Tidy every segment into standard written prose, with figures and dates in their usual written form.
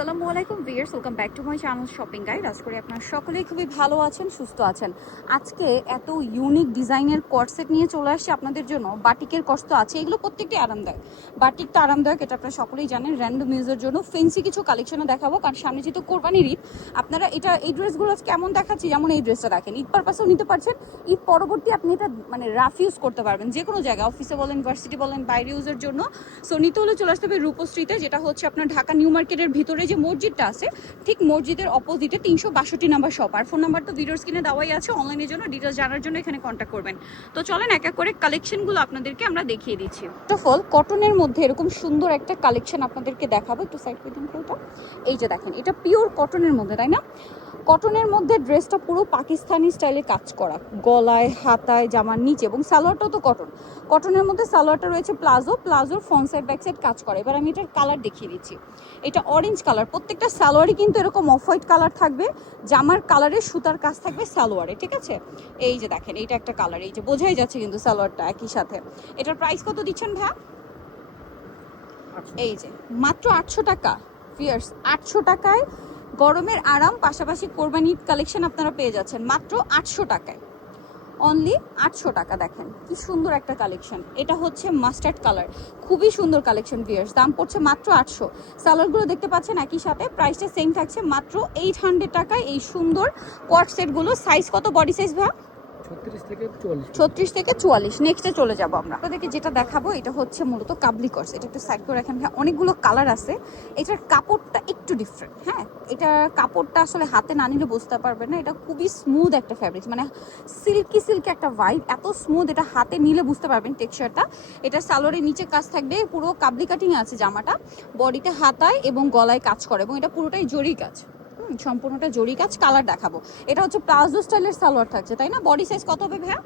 আসসালামু আলাইকুম viewers, welcome back to my channel shopping guide. আশা করি আপনারা সকলেই খুবই ভালো আছেন, সুস্থ আছেন। আজকে এত ইউনিক ডিজাইনের কর্সেট নিয়ে চলে আসছে আপনাদের জন্য। বাটিকের কর্স তো আছে, এগুলো প্রত্যেকটি আরামদায়ক। বাটিক তো আরামদায়ক, এটা আপনারা সকলেই জানেন। র্যান্ডম ইউজের জন্য ফেন্সি কিছু কালেকশনও দেখাবো, কারণ সামনে যেহেতু কোরবানির ঈদ। আপনারা এই ড্রেসগুলো কেমন দেখাচ্ছি, যেমন এই ড্রেসটা দেখেন, ঈদ পারপাসেও নিতে পারছেন। ঈদ পরবর্তী আপনি এটা মানে রাফ ইউজ করতে পারবেন যে কোনো জায়গায়, অফিসে বলেন, ভার্সিটি বলেন, বাইরে ইউজের জন্য। সো নিতে হলে চলে আসতে হবে রূপশ্রীতে, যেটা হচ্ছে আপনার ঢাকা নিউ মার্কেটের ভিতরে যে মসজিদটা আছে, ঠিক মসজিদের অপোজিটে 362 নাম্বার শপ। আর ফোন নাম্বার তো ভিডিওর স্ক্রিনে দেওয়াই আছে। অনলাইনের জন্য ডিটেলস জানার জন্য এখানে কন্ট্যাক্ট করবেন। তো চলেন এক এক করে কালেকশনগুলো আপনাদেরকে আমরা দেখিয়ে দিচ্ছি। ফার্স্ট অফ অল, কটনের মধ্যে এরকম সুন্দর একটা কালেকশন আপনাদেরকে দেখাবো। একটু সাইড করে দিন তো। এই যে দেখেন, এটা পিওর কটনের মধ্যে, তাই না? কটনের মধ্যে ড্রেসটা পুরো পাকিস্তানি স্টাইলে কাজ করা, গলায়, হাতায়, জামার নিচে, এবং সালোয়ারটাও তো কটনের মধ্যে। সালোয়ারটা রয়েছে প্লাজোর ফ্রন্ট সাইড ব্যাক সাইড কাজ করে। এবার আমি এটার কালার দেখিয়ে দিচ্ছি। এটা অরেঞ্জ কালার, প্রত্যেকটা সালোয়ারই কিন্তু এরকম অফ হোয়াইট কালার থাকবে। জামার কালারের সুতার কাজ থাকবে সালোয়ারে, ঠিক আছে? এই যে দেখেন, এইটা একটা কালার, এই যে বোঝাই যাচ্ছে কিন্তু সালোয়ারটা একই সাথে। এটার প্রাইস কত দিচ্ছেন ভাইয়া? এই যে মাত্র 800 টাকা। ফিয়ার্স, 800 টাকায় গরমের আরাম, পাশাপাশি কোরবানি কালেকশন আপনারা পেয়ে যাচ্ছেন মাত্র 800 টাকায়। অনলি 800 টাকা। দেখেন কি সুন্দর একটা কালেকশন। এটা হচ্ছে মাস্টার্ড কালার, খুবই সুন্দর কালেকশন ভিউয়ার্স। দাম পড়ছে মাত্র 800। সালোয়ারগুলো দেখতে পাচ্ছেন একই সাথে, প্রাইসটা সেম থাকছে মাত্র 800 টাকায়। এই সুন্দর কোয়ার্ট সেটগুলো। সাইজ কত, বডি সাইজ ভাই? 36 থেকে 44। নেক্সটে চলে যাব আমরা। আপনাদেরকে যেটা দেখাবো এটা হচ্ছে মূলত কাবলি কর্স। এটা একটু সাইড করে রাখেন ভাই। অনেকগুলো কালার আছে। এটার কাপড়টা একটু ডিফারেন্ট, হ্যাঁ। এটা কাপড়টা আসলে হাতে না নিলে বুঝতে পারবেন না। এটা খুবই স্মুথ একটা ফ্যাব্রিক, মানে সিল্কি একটা ভাইব, এত স্মুথ। এটা হাতে নিলে বুঝতে পারবেন টেক্সচারটা। এটা সালোয়ারের নিচে কাজ থাকবে, পুরো কাবলি কাটিং আছে জামাটা। বডিতে হাতায় এবং গলায় কাজ করে, এবং এটা পুরোটাই জরি কাজ, সম্পূর্ণটা জরি কাজ। কালার দেখাবো। এটা হচ্ছে প্লাজো স্টাইলের সালোয়ার থাকছে, তাই না? বডি সাইজ কত হবে ভাইয়া?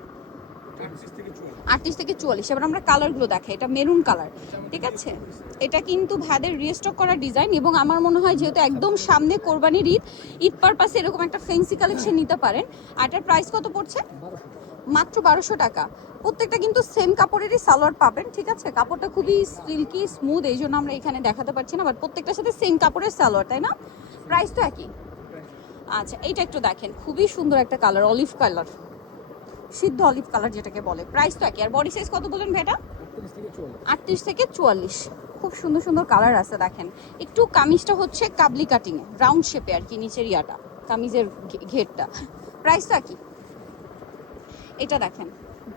38 থেকে 44। এবার আমরা কালারগুলো দেখাই। এটা মেরুন কালার, ঠিক আছে? এটা কিন্তু ভাইদের রিস্টক করা ডিজাইন, এবং আমার মনে হয় যেহেতু একদম সামনে কোরবানির ঈদ পারপাসে এরকম একটা ফেন্সি কালেকশন নিতে পারেন। আর এটার প্রাইস কত পড়ছে? মাত্র 1200 টাকা। প্রত্যেকটা কিন্তু সেম কাপড়েরই সালোয়ার পাবেন, ঠিক আছে? কাপড়টা খুবই সিল্কি স্মুথ, এই জন্য আমরা এখানে দেখাতে পারছি না, বাট প্রত্যেকটার সাথে সেম কাপড়ের সালোয়ার, তাই না? প্রাইস তো একই। আচ্ছা, এইটা একটু দেখেন, খুবই সুন্দর একটা কালার, অলিভ কালার, সিদ্ধ অলিভ কালার যেটাকে বলে। প্রাইস তো একই। আর বডি সাইজ কত বলেন ভেটা? 38 থেকে 44। খুব সুন্দর সুন্দর কালার আছে। দেখেন, একটু কামিজটা হচ্ছে কাবলি কাটিং এ, রাউন্ড শেপে আর কি, নিচের ইয়াটা, কামিজের ঘেরটা। প্রাইস তো একই। এটা দেখেন,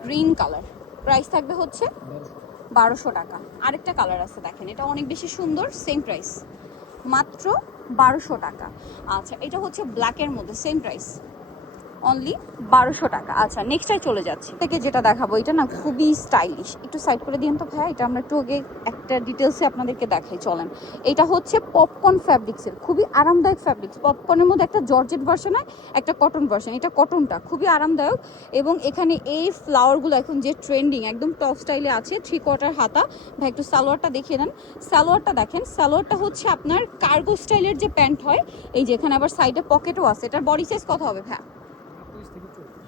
গ্রিন কালার, প্রাইস থাকবে হচ্ছে 1200 টাকা। আরেকটা কালার আছে দেখেন, এটা অনেক বেশি সুন্দর, সেম প্রাইস মাত্র 1200 টাকা। আচ্ছা, এটা হচ্ছে ব্ল্যাকের মধ্যে, সেম প্রাইস অনলি 1200 টাকা। আচ্ছা, নেক্সটটাই চলে যাচ্ছি। থেকে যেটা দেখাবো, এটা না খুবই স্টাইলিশ। একটু সাইড করে দিন তো ভাই। এটা আমরা একটু আগে একটা ডিটেলসে আপনাদেরকে দেখাই, চলেন। এটা হচ্ছে পপকর্ন ফ্যাব্রিক্সের, খুবই আরামদায়ক ফ্যাব্রিক্স। পপকর্নের মধ্যে একটা জর্জেট ভার্সন হয়, একটা কটন ভার্সন। এটা কটনটা খুবই আরামদায়ক, এবং এখানে এই ফ্লাওয়ারগুলো এখন যে ট্রেন্ডিং, একদম টপ স্টাইলে আছে। 3/4 হাতা। ভাই একটু সালোয়ারটা দেখিয়ে দেন। সালোয়ারটা দেখেন, সালোয়ারটা হচ্ছে আপনার কার্গো স্টাইলের যে প্যান্ট হয়, এই যে এখানে আবার সাইডে পকেটও আছে। এটার বডি সাইজ কত হবে ভাই?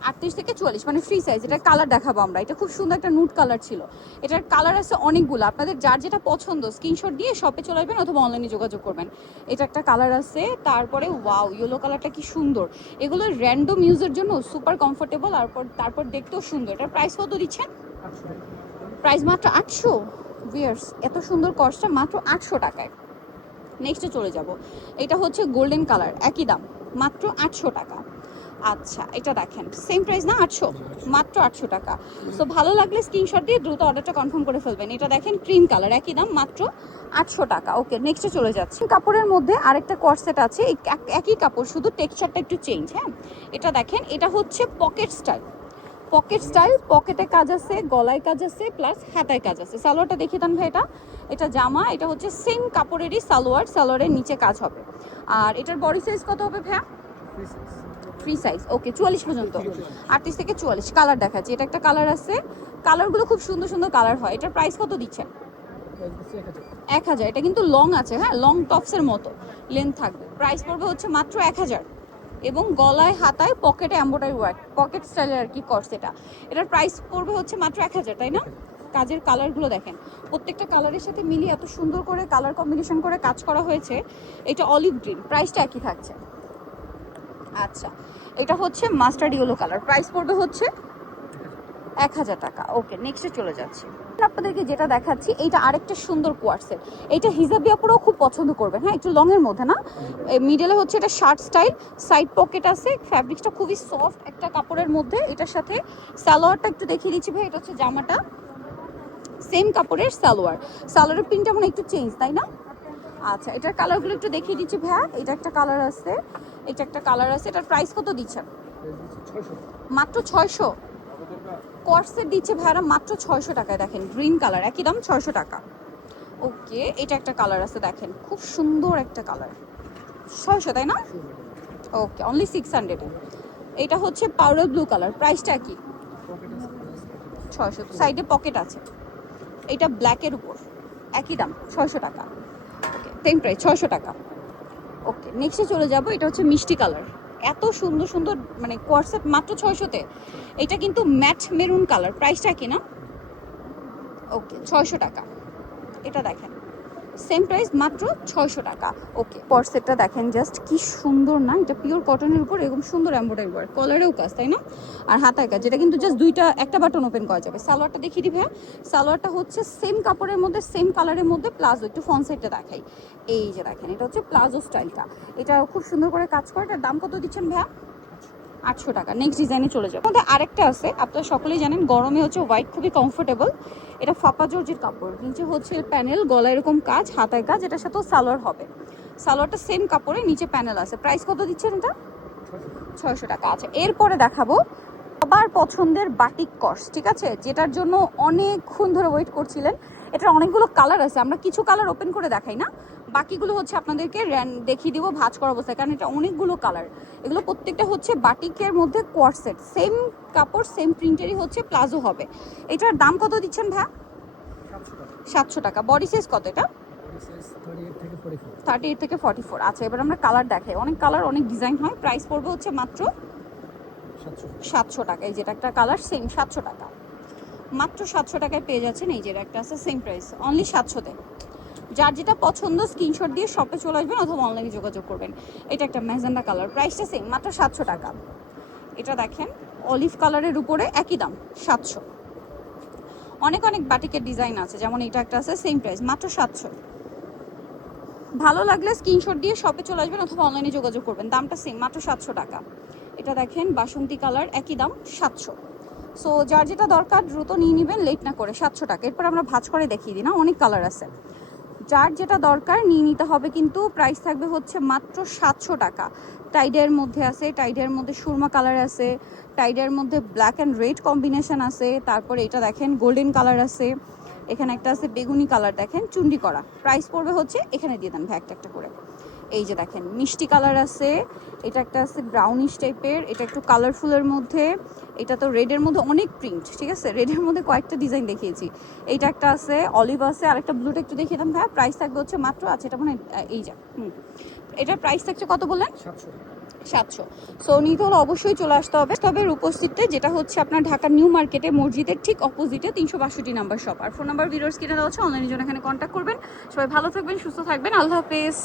38 থেকে 44, মানে ফ্রি সাইজ। এটার কালার দেখাবো আমরা। এটা খুব সুন্দর একটা নুট কালার ছিল। এটার কালার আছে অনেকগুলো। আপনাদের যার যেটা পছন্দ স্ক্রিনশট দিয়ে শপে চলে আসবেন, অথবা অনলাইনে যোগাযোগ করবেন। এটা একটা কালার আছে। তারপরে ওয়াও, ইয়েলো কালারটা কি সুন্দর। এগুলো র্যান্ডম ইউজের জন্য সুপার কমফোর্টেবল, তারপর দেখতেও সুন্দর। এটার প্রাইস কত দিচ্ছেন? প্রাইস মাত্র 800। ভিয়ার্স, এত সুন্দর কস্টটা মাত্র 800 টাকায়। নেক্সটে চলে যাব। এটা হচ্ছে গোল্ডেন কালার, একই দাম, মাত্র 800 টাকা। আচ্ছা, এটা দেখেন, সেম প্রাইস না? 800, মাত্র 800 টাকা। সো ভালো লাগলে স্ক্রিনশট দিয়ে দ্রুত অর্ডারটা কনফার্ম করে ফেলবেন। এটা দেখেন, ক্রিম কালার, একই দাম, মাত্র 800 টাকা। ওকে, নেক্সটে চলে যাচ্ছি। কাপড়ের মধ্যে আরেকটা কর্সেট আছে, একই কাপড়, শুধু টেক্সচারটা একটু চেঞ্জ, হ্যাঁ। এটা দেখেন, এটা হচ্ছে পকেট স্টাইল। পকেটে কাজ আছে, গলায় কাজ আছে, প্লাস হাতায় কাজ আছে। সালোয়ারটা দেখিয়ে দেন ভাই। এটা জামা। এটা হচ্ছে সেম কাপড়েরই সালোয়ারের নিচে কাজ হবে। আর এটার বডি সাইজ কত হবে ভাইয়া? ফ্রি সাইজ, ওকে, 44 পর্যন্ত। 38 থেকে 44। কালার দেখাচ্ছি। এটা একটা কালার আছে। কালারগুলো খুব সুন্দর সুন্দর কালার হয়। এটার প্রাইস কত দিচ্ছেন? 1000। এটা কিন্তু লং আছে, হ্যাঁ, লং টপসের মতো লেন্থ থাকবে। প্রাইস পড়বে হচ্ছে মাত্র 1000, এবং গলায় হাতায় পকেটে এমব্রয়ডারি ওয়ার্ক, পকেট স্টাইলের আর কি কর্স। এটার প্রাইস পড়বে হচ্ছে মাত্র 1000, তাই না? কাজের কালারগুলো দেখেন, প্রত্যেকটা কালারের সাথে মিলিয়ে এত সুন্দর করে কালার কম্বিনেশন করে কাজ করা হয়েছে। এটা অলিভ গ্রিন, প্রাইসটা একই থাকছে। আচ্ছা, এটা হচ্ছে মাস্টার্ড ইয়েলো কালার, প্রাইস পড়বে হচ্ছে 1000 টাকা। ওকে, নেক্সটে চলে যাচ্ছি। আপনাদেরকে যেটা দেখাচ্ছি এইটা আরেকটা সুন্দর কোয়ার্সের, এইটা হিজাবি আপুরাও খুব পছন্দ করবেন। হ্যাঁ, একটু লংয়ের মধ্যে না, মিডলে হচ্ছে এটা শার্ট স্টাইল, সাইড পকেট আছে, ফ্যাব্রিকটা খুবই সফট একটা কাপড়ের মধ্যে। এটার সাথে সালোয়ারটা একটু দেখিয়ে দিচ্ছি ভাই, এটা হচ্ছে জামাটা সেম কাপড়ের সালোয়ার, সালোয়ারের প্রিন্টটা মানে একটু চেঞ্জ, তাই না? আচ্ছা, এটার কালারগুলো একটু দেখিয়ে দিচ্ছি ভাইয়া। এটা একটা কালার আছে, এটা একটা কালার আছে। এটার প্রাইস কত দিচ্ছেন? মাত্র 600। কোয়ার্সেট দিচ্ছে ভাইয়ারা মাত্র 600 টাকায়। দেখেন গ্রিন কালার, একই দাম 600 টাকা। ওকে, এটা একটা কালার আছে, দেখেন খুব সুন্দর একটা কালার, 600 তাই না? ওকে, অনলি 600 এ। এটা হচ্ছে পাউডার ব্লু কালার, প্রাইসটা কি? 600, সাইডে পকেট আছে। এটা ব্ল্যাকের উপর, একই দাম 600 টাকা। ওকে, সেম প্রাইস 600 টাকা। ওকে, নেক্সটে চলে যাব। এটা হচ্ছে মিষ্টি কালার, এত সুন্দর সুন্দর মানে কোয়ার্সেট মাত্র 600-তে। এটা কিন্তু ম্যাট মেরুন কালার, প্রাইসটা কি না? ওকে, 600 টাকা। এটা দেখেন সেম প্রাইস মাত্র 600 টাকা। ওকে, কোয়ার্সেটটা দেখেন জাস্ট কি সুন্দর না, এটা পিওর কটনের উপর এরকম সুন্দর এমব্রয়ডারি ওয়ার্ক, কলারেও কাজ, তাই না? আর হাতায় কাজ, যেটা কিন্তু জাস্ট একটা বাটন ওপেন করা যাবে। সালোয়ারটা দেখিয়ে দিই ভাইয়া। সালোয়ারটা হচ্ছে সেম কাপড়ের মধ্যে, সেম কালারের মধ্যে, প্লাজো। একটু ফ্রন্ট সাইডটা দেখাই, এই যে দেখেন এটা হচ্ছে প্লাজো স্টাইলটা, এটা খুব সুন্দর করে কাজ করে। এটার দাম কত দিচ্ছেন ভাইয়া? 800 টাকা। নেক্সট ডিজাইনে চলে যাবো। আমাদের আরেকটা আছে, আপনারা সকলেই জানেন গরমে হচ্ছে হোয়াইট খুবই কমফোর্টেবল। এটা ফাপা জর্জের কাপড়, নিচে হচ্ছে প্যানেল, গলা এরকম কাজ, হাতায় কাজ। এটার সাথেও সালোয়ার হবে, সালোয়ারটা সেম কাপড়ে, নিচে প্যানেল আছে। প্রাইস কত দিচ্ছেন এটা? 600 টাকা। আচ্ছা, এরপরে দেখাবো সবার পছন্দের বাটিক কর্স, ঠিক আছে, যেটার জন্য অনেকক্ষণ ধরে ওয়েট করছিলেন। এটার অনেকগুলো কালার আছে, আমরা কিছু কালার ওপেন করে দেখাই না, বাকিগুলো হচ্ছে আপনাদেরকে দেখিয়ে দিব ভাঁজ করা অবস্থায়, কারণ এটা অনেকগুলো কালার। এগুলো প্রত্যেকটা হচ্ছে বাটিকের মধ্যে কোয়ার্সেট, সেম কাপড় সেম প্রিন্টেরই হচ্ছে, প্লাজো হবে। এটার দাম কত দিচ্ছেন ভাই? 700 টাকা। বডি সাইজ কত এটা? 38 থেকে 44। আচ্ছা, এবার আমরা কালার দেখাই, অনেক কালার অনেক ডিজাইন হয়। প্রাইস পড়বে হচ্ছে মাত্র 700 টাকা। এই যেটা একটা কালার সেম 700 টাকা, মাত্র 700 টাকায় পেয়ে যাচ্ছেন। এই যে একটা আছে সেম প্রাইস, অনলি 700-তে। যার যেটা পছন্দ স্ক্রিনশট দিয়ে শপে চলে আসবেন অথবা অনলাইনে যোগাযোগ করবেন। এটা একটা ম্যাজেন্ডা কালার, প্রাইসটা সেম, মাত্র 700 টাকা। এটা দেখেন অলিভ কালারের উপরে, একই দাম 700। অনেক অনেক বাটিকের ডিজাইন আছে, যেমন এটা একটা আছে সেম প্রাইস, মাত্র 700। ভালো লাগলে স্ক্রিনশট দিয়ে শপে চলে আসবেন অথবা অনলাইনে যোগাযোগ করবেন, দামটা সেম, মাত্র 700 টাকা। এটা দেখেন বাসন্তী কালার, একই দাম 700। সো যার যেটা দরকার দ্রুত নিয়ে নেবেন, লেট না করে, 700 টাকা। এরপর আমরা ভাঁজ করে দেখিয়ে দিই না, অনেক কালার আছে, যার যেটা দরকার নিয়ে নিতে হবে। কিন্তু প্রাইস থাকবে হচ্ছে মাত্র 700 টাকা। টাইডের মধ্যে আছে, টাইডের মধ্যে সুরমা কালার আছে, টাইডের মধ্যে ব্ল্যাক অ্যান্ড রেড কম্বিনেশন আছে। তারপরে এটা দেখেন গোল্ডেন কালার আছে, এখানে একটা আছে বেগুনি কালার, দেখেন চুন্ডি করা। প্রাইস পড়বে হচ্ছে, এখানে দিয়ে দেন ভাই একটা একটা করে। এই যে দেখেন মিষ্টি কালার আছে, এটা একটা আছে ব্রাউনিশ টাইপের, এটা একটু কালারফুলের মধ্যে, এটা তো রেডের মধ্যে অনেক প্রিন্ট, ঠিক আছে, রেডের মধ্যে কয়েকটা ডিজাইন দেখিয়েছি। এইটা একটা আছে অলিভ আছে, আর একটা ব্লুটা একটু দেখিয়ে দাম ভাই। প্রাইস থাকবে হচ্ছে মাত্র, আছে এটা মানে এই যা এটার প্রাইস থাকছে কত বললেন? 700। সো নিতে হলে অবশ্যই চলে আসতে হবে। তবে উপস্থিতে যেটা হচ্ছে আপনার ঢাকা নিউ মার্কেটে মসজিদের ঠিক অপোজিটে 362 নাম্বার শপ। আর ফোন নাম্বার ভিডিওস কিনে দেওয়া হচ্ছে, অনলাইনের জন্য এখানে কন্ট্যাক্ট করবেন। সবাই ভালো থাকবেন, সুস্থ থাকবেন, আল্লাহ হাফেজ।